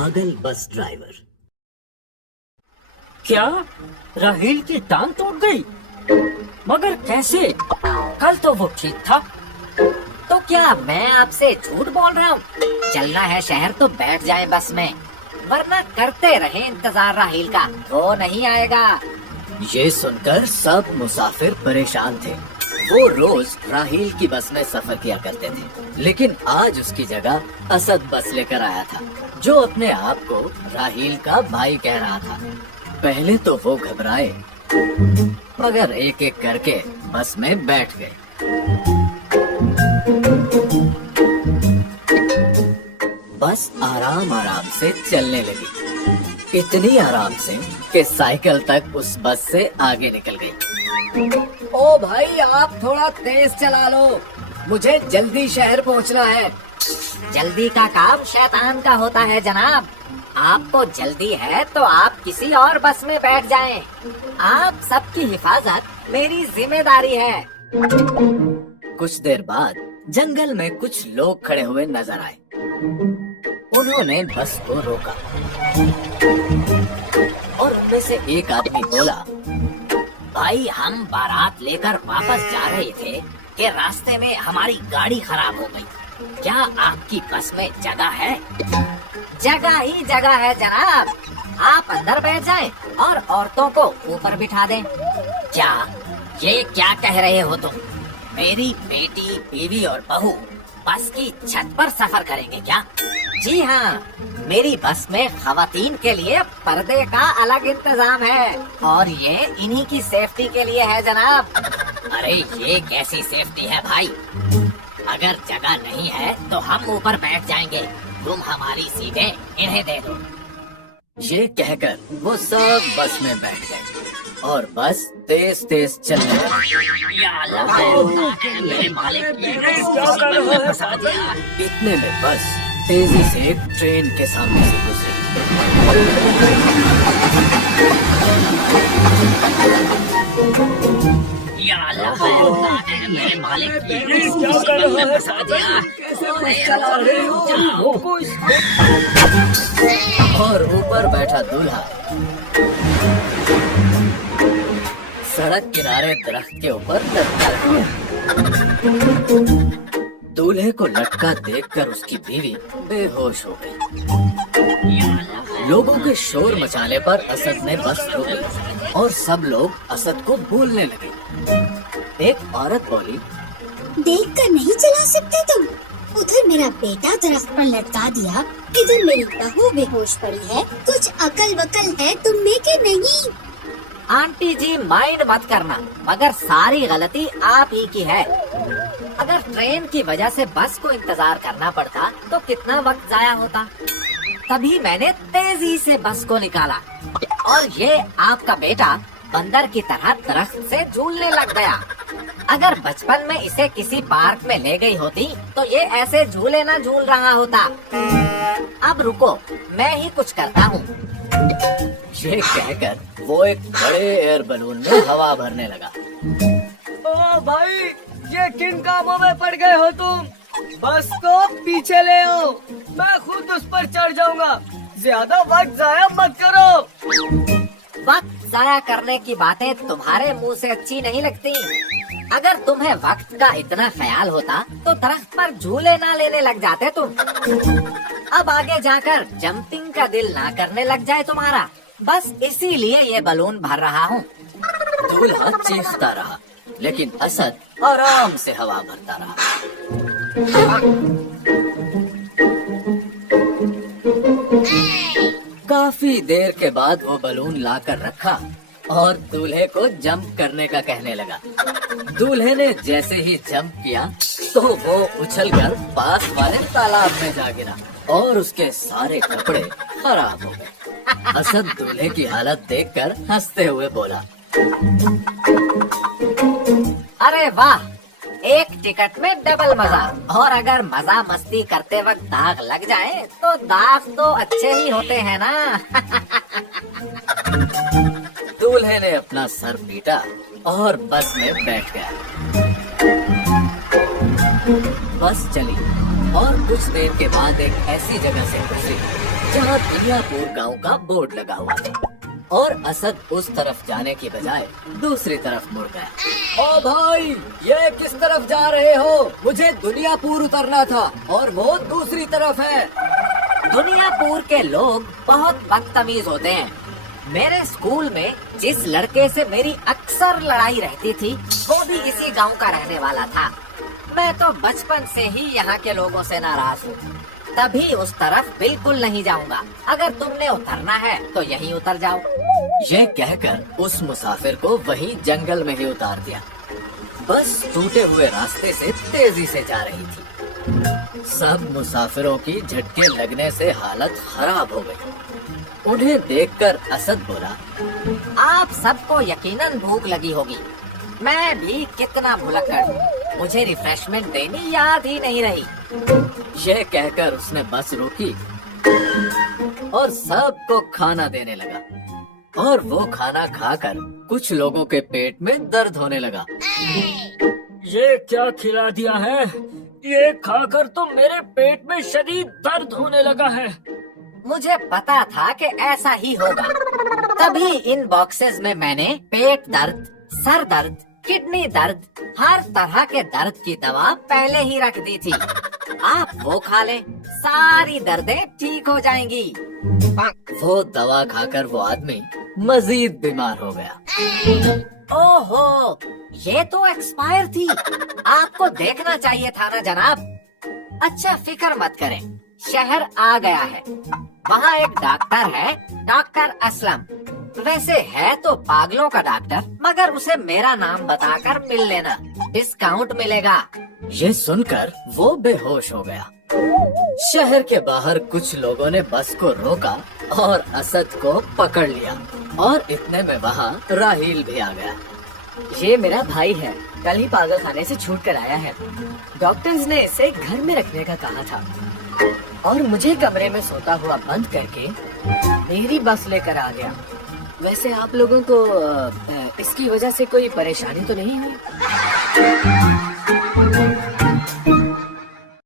पागल bus driver. क्या राहील की टांग टूट गई? मगर कैसे? कल तो वो ठीक था। तो क्या मैं आपसे झूठ बोल रहा हूँ? चलना है शहर तो बैठ जाए बस में, वरना करते रहे इंतजार राहील का, वो नहीं आएगा। ये सुनकर सब मुसाफिर परेशान थे। वो रोज राहील की बस में सफर किया करते थे, लेकिन आज उसकी जगह असद बस लेकर आया था, जो अपने आप को राहील का भाई कह रहा था। पहले तो वो घबराए, मगर एक एक करके बस में बैठ गए। बस आराम आराम से चलने लगी, इतनी आराम से कि साइकिल तक उस बस से आगे निकल गई। ओ भाई, आप थोड़ा तेज चला लो, मुझे जल्दी शहर पहुंचना है। जल्दी का काम शैतान का होता है जनाब। आपको जल्दी है तो आप किसी और बस में बैठ जाएं। आप सबकी हिफाजत मेरी जिम्मेदारी है। कुछ देर बाद जंगल में कुछ लोग खड़े हुए नजर आए। उन्होंने बस को रोका और उनमें से एक आदमी बोला, भाई, हम बारात लेकर वापस जा रहे थे कि रास्ते में हमारी गाड़ी खराब हो गई। क्या आपकी बस में जगह है? जगह ही जगह है जनाब। आप अंदर बैठ जाएं और औरतों को ऊपर बिठा दें। क्या ये क्या कह रहे हो तुम? मेरी बेटी, बीवी और बहू बस की छत पर सफर करेंगे क्या? जी हाँ, मेरी बस में खवातीन के लिए पर्दे का अलग इंतजाम है और ये इन्हीं की सेफ्टी के लिए है जनाब। अरे ये कैसी सेफ्टी है भाई? अगर जगह नहीं है तो हम ऊपर बैठ जाएंगे, तुम हमारी सीटें इन्हें दे दो। ये कहकर वो सब बस में बैठ गए और बस तेज तेज चलने लगी। या अल्लाह, मेरे मालिक, क्या कर रहे हो? फंसा दिया। इतने में बस तेजी से एक ट्रेन के सामने से गुजरी। या अल्लाह, मेरे मालिक, क्या कर रहे हो? फंसा दिया। कैसे बस चला रहे हो? और ऊपर बैठा दूल्हा सड़क किनारे दरख्त के ऊपर लटका रहा। दूल्हे को लटका देखकर उसकी बीवी बेहोश हो गई। लोगों के शोर मचाने पर असद ने बस रोकी और सब लोग असद को बोलने लगे। एक औरत बोली, देखकर नहीं चला सकते तुम? उधर मेरा बेटा दरख्त पर लटका दिया, इधर मेरी बहू बेहोश पड़ी है। कुछ अकल वकल है तुम में के नहीं? आंटी जी, माइंड मत करना, मगर सारी गलती आप ही की है। अगर ट्रेन की वजह से बस को इंतजार करना पड़ता तो कितना वक्त जाया होता। तभी मैंने तेजी से बस को निकाला और ये आपका बेटा बंदर की तरह दरख्त से झूलने लग गया। अगर बचपन में इसे किसी पार्क में ले गई होती तो ये ऐसे झूले न झूल रहा होता। अब रुको, मैं ही कुछ करता हूँ। ये कहकर वो एक बड़े एयर बलून में हवा भरने लगा। ओ भाई, ये किन कामों में पड़ गए हो तुम? बस को पीछे ले आओ, मैं खुद उस पर चढ़ जाऊंगा। ज्यादा वक्त जाया मत करो। वक्त जाया करने की बातें तुम्हारे मुंह से अच्छी नहीं लगती। अगर तुम्हें वक्त का इतना ख्याल होता तो दरख्त पर झूले ना लेने लग जाते तुम। अब आगे जाकर जंपिंग का दिल ना करने लग जाए तुम्हारा। बस इसीलिए ये बलून भर रहा हूँ। दूल्हा चीखता रहा, लेकिन असद आराम से हवा भरता रहा। काफी देर के बाद वो बलून लाकर रखा और दूल्हे को जंप करने का कहने लगा। दूल्हे ने जैसे ही जंप किया तो वो उछलकर पास वाले तालाब में जा गिरा और उसके सारे कपड़े खराब हो गए। असद दूल्हे की हालत देखकर हंसते हुए बोला, अरे वाह, एक टिकट में डबल मजा। और अगर मजा मस्ती करते वक्त दाग लग जाए तो दाग तो अच्छे ही होते हैं ना। दूल्हे ने अपना सर पीटा और बस में बैठ गया। बस चली और कुछ देर के बाद एक ऐसी जगह से गुजरी जहाँ दुनियापुर गांव का बोर्ड लगा हुआ था और असद उस तरफ जाने की बजाय दूसरी तरफ मुड़ गया। ओ भाई, ये किस तरफ जा रहे हो? मुझे दुनियापुर उतरना था और वो दूसरी तरफ है। दुनियापुर के लोग बहुत बदतमीज होते हैं। मेरे स्कूल में जिस लड़के से मेरी अक्सर लड़ाई रहती थी वो भी इसी गांव का रहने वाला था। मैं तो बचपन से ही यहाँ के लोगों से नाराज हूँ। तभी उस तरफ बिल्कुल नहीं जाऊँगा। अगर तुमने उतरना है तो यहीं उतर जाओ। ये कहकर उस मुसाफिर को वहीं जंगल में ही उतार दिया। बस टूटे हुए रास्ते से तेजी से जा रही थी। सब मुसाफिरों की झटके लगने से हालत खराब हो गई। उन्हें देखकर असद बोला, आप सबको यकीनन भूख लगी होगी। मैं भी कितना भुलक्कड़ हूँ, मुझे रिफ्रेशमेंट देनी याद ही नहीं रही। यह कहकर उसने बस रोकी और सबको खाना देने लगा और वो खाना खाकर कुछ लोगों के पेट में दर्द होने लगा। ये क्या खिला दिया है? ये खाकर तो मेरे पेट में शदीद दर्द होने लगा है। मुझे पता था कि ऐसा ही होगा, तभी इन बॉक्सेस में मैंने पेट दर्द, सर दर्द, किडनी दर्द, हर तरह के दर्द की दवा पहले ही रख दी थी। आप वो खा लें, सारी दर्दें ठीक हो जाएंगी। वो दवा खाकर वो आदमी मजीद बीमार हो गया। ओहो, ये तो एक्सपायर थी। आपको देखना चाहिए था ना जनाब। अच्छा, फिक्र मत करें, शहर आ गया है। वहाँ एक डॉक्टर है, डॉक्टर असलम। वैसे है तो पागलों का डॉक्टर, मगर उसे मेरा नाम बताकर मिल लेना, डिस्काउंट मिलेगा। ये सुनकर वो बेहोश हो गया। शहर के बाहर कुछ लोगों ने बस को रोका और असद को पकड़ लिया और इतने में वहाँ राहील भी आ गया। ये मेरा भाई है, कल ही पागल खाने से छूट कर आया है। डॉक्टर्स ने इसे घर में रखने का कहा था और मुझे कमरे में सोता हुआ बंद करके मेरी बस लेकर आ गया। वैसे आप लोगों को इसकी वजह से कोई परेशानी तो नहीं हुई?